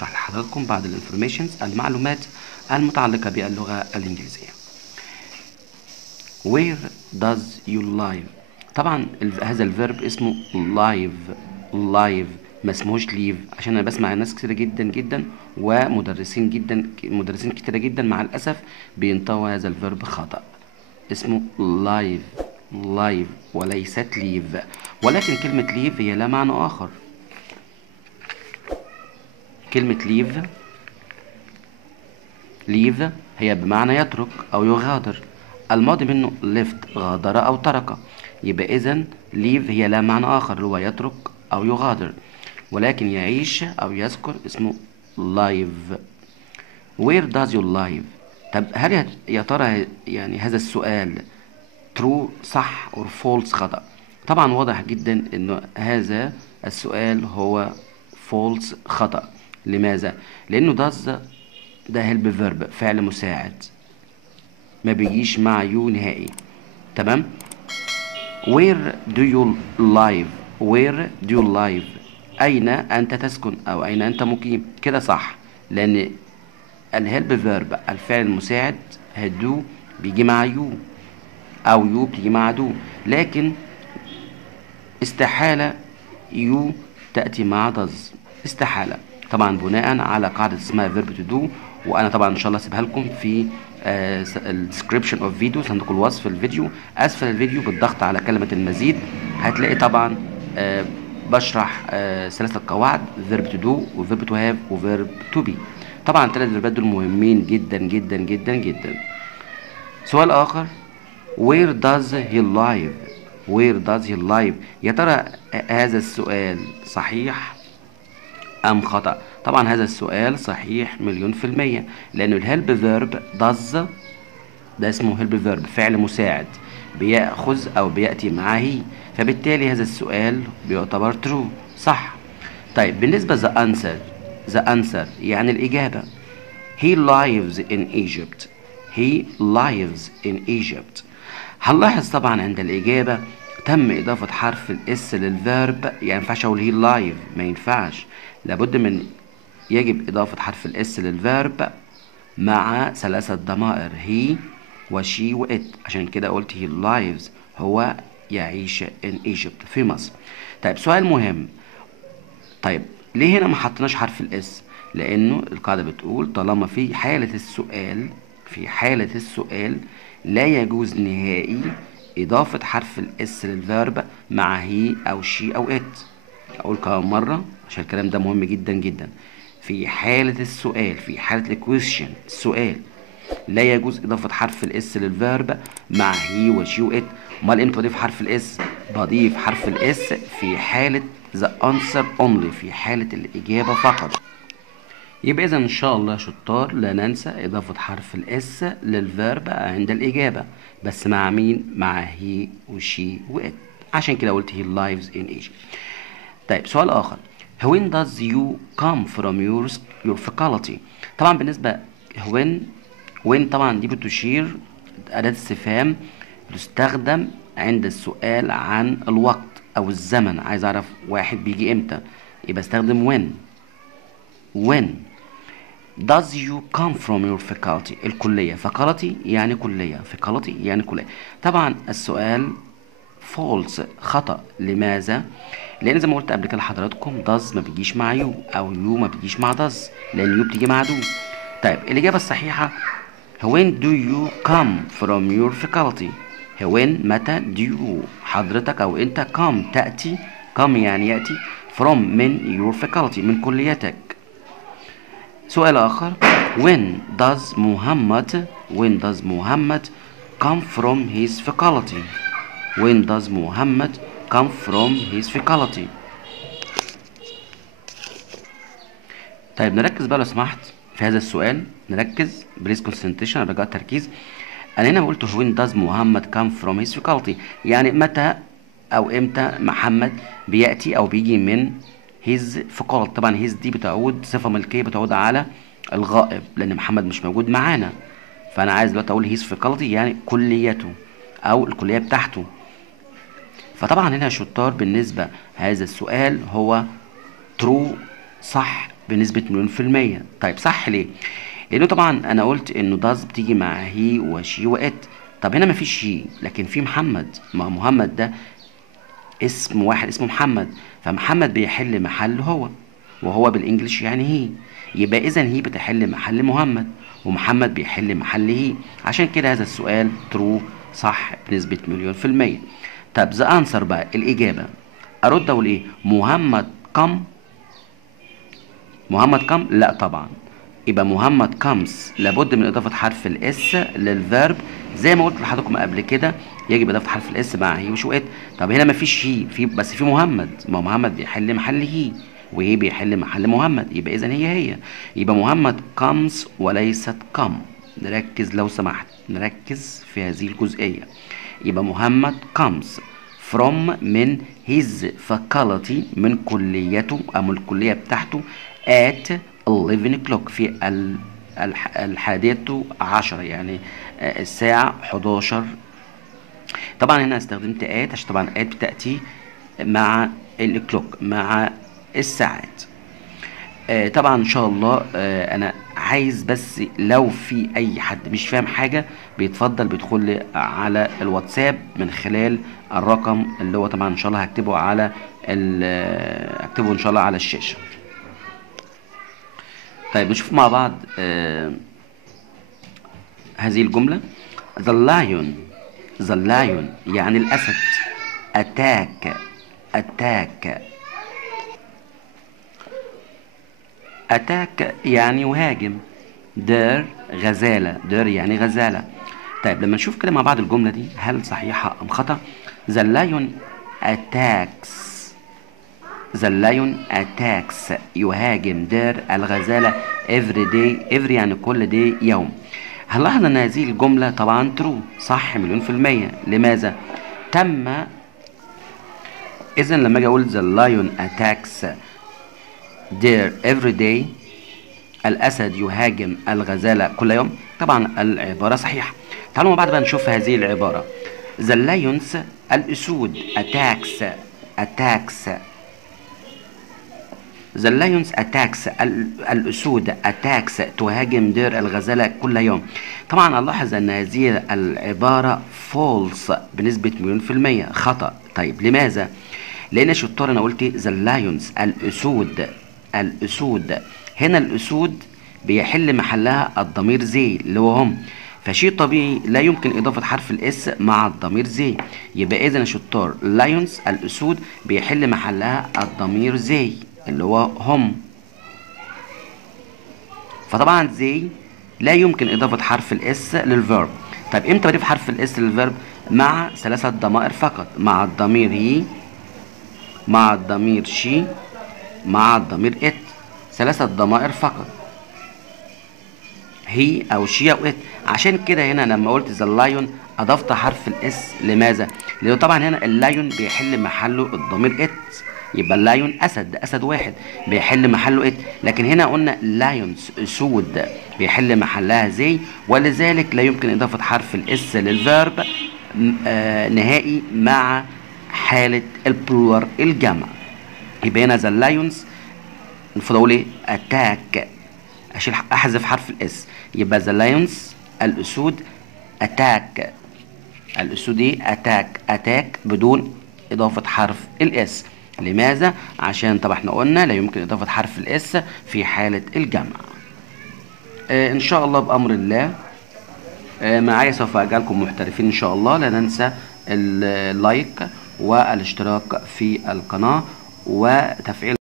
هشرح لحضراتكم بعض الانفورميشنز المعلومات المتعلقة باللغة الإنجليزية. Where does you live؟ طبعا هذا الفيرب اسمه live ما اسمهوش leave، عشان انا بسمع ناس كتيرة جدا مدرسين كتيرة جدا مع الاسف بينطوا هذا الفيرب خطأ. اسمه live وليست leave، ولكن كلمة leave هي لها معنى اخر. كلمة leave هي بمعنى يترك أو يغادر، الماضي منه left غادر أو ترك، يبقى إذن leave هي لها معنى آخر اللي هو يترك أو يغادر، ولكن يعيش أو يسكن اسمه live. Where does you live؟ طب هل يا ترى يعني هذا السؤال true صح or false خطأ؟ طبعا واضح جدا إنه هذا السؤال هو false خطأ. لماذا؟ لأنه does ده هيلب فيرب فعل مساعد ما بيجيش مع يو نهائي. تمام. where do you live أين أنت تسكن أو أين أنت مقيم، كده صح، لأن الهيلب فيرب الفعل المساعد هدو بيجي مع يو أو يو بتيجي مع دو، لكن استحالة يو تأتي مع does، استحالة، طبعا بناء على قاعدة اسمها verb to do، وانا طبعا ان شاء الله اسيبها لكم في الديسكريبشن اوف فيديوز، عندكم الوصف الفيديو اسفل الفيديو بالضغط على كلمة المزيد هتلاقي طبعا بشرح ثلاثة قواعد verb to do و verb to have و verb to be. طبعا الثلاث فيربات دول مهمين جدا. سؤال اخر where does he live؟ يا ترى هذا السؤال صحيح أم خطأ؟ طبعا هذا السؤال صحيح 1000000%، لأنه الهيلب فيرب does ده اسمه هيلب فيرب فعل مساعد بيأخذ أو بيأتي معه هي، فبالتالي هذا السؤال بيعتبر true صح. طيب بالنسبة the answer يعني الإجابة he lives in Egypt. هنلاحظ طبعا عند الإجابة تم إضافة حرف الإس للفيرب، يعني ما ينفعش أقول هي لايف، ما ينفعش، لابد من يجب إضافة حرف الإس للفيرب مع ثلاثة ضمائر هي وشي وإت، عشان كده قلت هي لايفز هو يعيش in Egypt في مصر. طيب سؤال مهم، طيب ليه هنا ما حطيناش حرف الإس؟ لأنه القاعدة بتقول طالما في حالة السؤال لا يجوز نهائي إضافة حرف الإس للفيرب مع هي أو شي أو إت. أقول كمان مرة عشان الكلام ده مهم جدا. في حالة السؤال، في حالة الكويشن السؤال لا يجوز إضافة حرف الإس للفيرب مع هي وشي وإت. أمال إمتى بضيف حرف الإس؟ بضيف حرف الإس في حالة the answer only، في حالة الإجابة فقط. يبقى إذا إن شاء الله شطار لا ننسى إضافة حرف الإس للفيرب عند الإجابة، بس مع مين؟ مع هي وشي وإت، عشان كده قلت he lives in Egypt. طيب سؤال آخر when does you come from your faculty؟ طبعا بالنسبة when طبعا دي بتشير أداة استفهام تستخدم عند السؤال عن الوقت أو الزمن، عايز أعرف واحد بيجي إمتى، يبقى استخدم when does you come from your faculty؟ الكلية، faculty يعني كلية، faculty يعني كلية. طبعا السؤال false خطأ. لماذا؟ لأن زي ما قلت قبل كده لحضراتكم does ما بيجيش مع you أو you ما بيجيش مع does، لأن you بتيجي مع do. طيب الإجابة الصحيحة when do you come from your faculty؟ when متى do you حضرتك أو أنت come تأتي، come يعني يأتي، from من your faculty من كليتك. سؤال آخر when does Muhammad come from his faculty؟ when does Muhammad come from his faculty؟ طيب نركز بقى لو سمحت في هذا السؤال، نركز بليز كونسنتريشن، رجاء التركيز. انا هنا قلت when does Muhammad come from his faculty، يعني متى او امتى محمد بياتي او بيجي من his faculty. طبعا his دي بتعود صفه ملكيه بتعود على الغائب، لان محمد مش موجود معانا، فانا عايز دلوقتي اقول his faculty يعني كليته او الكليه بتاعته. فطبعا هنا شطار بالنسبه هذا السؤال هو true صح بنسبة مليون في المية. طيب صح ليه؟ لأنه طبعا أنا قلت إنه does بتيجي مع هي وشي وإت. طب هنا مفيش هي لكن في محمد، ما محمد ده اسم واحد اسمه محمد، فمحمد بيحل محل هو، وهو بالانجلش يعني هي، يبقى اذا هي بتحل محل محمد، ومحمد بيحل محل هي. عشان كده هذا السؤال ترو، صح بنسبة مليون في المية. طب ذا انسر بقى، الاجابة، ارد اقول ايه؟ محمد كم؟ محمد كم؟ لا طبعا، يبقى محمد كمز لابد من اضافه حرف الاس للفيرب، زي ما قلت لحضراتكم قبل كده يجب اضافه حرف الاس مع هي وشوقت. طب هنا مفيش هي، بس في محمد، ما هو محمد بيحل محل هي، وهي بيحل محل محمد، يبقى اذا هي، يبقى محمد كمز وليست كم. نركز لو سمحت، نركز في هذه الجزئيه. يبقى محمد comes from من his faculty، من كليته أو من الكلية بتاعته at 11 o'clock في الحادية عشرة، يعني الساعة 11. طبعا هنا استخدمت at عشان طبعا at بتأتي مع الكلوك، مع الساعات. طبعا ان شاء الله انا عايز بس لو في اي حد مش فاهم حاجه بيتفضل بيدخل لي على الواتساب من خلال الرقم اللي هو طبعا ان شاء الله هكتبه على هكتبه ان شاء الله على الشاشه. طيب نشوف مع بعض هذه الجمله. the lion، the lion يعني الاسد، attack، اتاك يعني يهاجم، دير غزالة، دير يعني غزالة. طيب لما نشوف كده مع بعض الجملة دي هل صحيحة أم خطأ؟ The lion attacks، the lion attacks يهاجم دير الغزالة every day، every يعني كل day يوم. هنلاحظ أن هذه الجملة طبعا true، صح مليون في المية. لماذا؟ تم، إذا لما أجي أقول the lion attacks deer every day، الأسد يهاجم الغزالة كل يوم، طبعا العبارة صحيحة. تعالوا مع بعض بقى نشوف هذه العبارة. the lions الأسود attacks، the lions attacks الأسود attacks تهاجم دير الغزالة كل يوم. طبعا نلاحظ أن هذه العبارة false بنسبة مليون في المية، خطأ. طيب لماذا؟ لأن شطار أنا قلت the lions الأسود، هنا الأسود بيحل محلها الضمير زي اللي هو هم، فشيء طبيعي لا يمكن إضافة حرف الإس مع الضمير زي، يبقى إذا يا شطار lions الأسود بيحل محلها الضمير زي اللي هو هم، فطبعا زي لا يمكن إضافة حرف الإس للفيرب. طيب إمتى بضيف حرف الإس للفيرب؟ مع 3 ضمائر فقط، مع الضمير هي، مع الضمير شي، مع الضمير ات، 3 ضمائر فقط، هي او شي او ات. عشان كده هنا لما قلت ذا لايون اضفت حرف الاس. لماذا؟ لانه طبعا هنا اللايون بيحل محله الضمير ات، يبقى اللايون اسد، ده اسد واحد بيحل محله ات، لكن هنا قلنا لايونز اسود بيحل محلها زي، ولذلك لا يمكن اضافه حرف الاس للفيرب نهائي مع حاله البلور الجمع. يبقى هنا ذا لايونز المفروض اقول ايه؟ اتاك، احذف حرف الاس، يبقى ذا لايونز الاسود اتاك، الاسود ايه؟ اتاك بدون اضافه حرف الاس. لماذا؟ عشان طبعا احنا قلنا لا يمكن اضافه حرف الاس في حاله الجمع. ان شاء الله بامر الله معايا سوف اجعلكم محترفين ان شاء الله. لا ننسى اللايك والاشتراك في القناه وتفعيل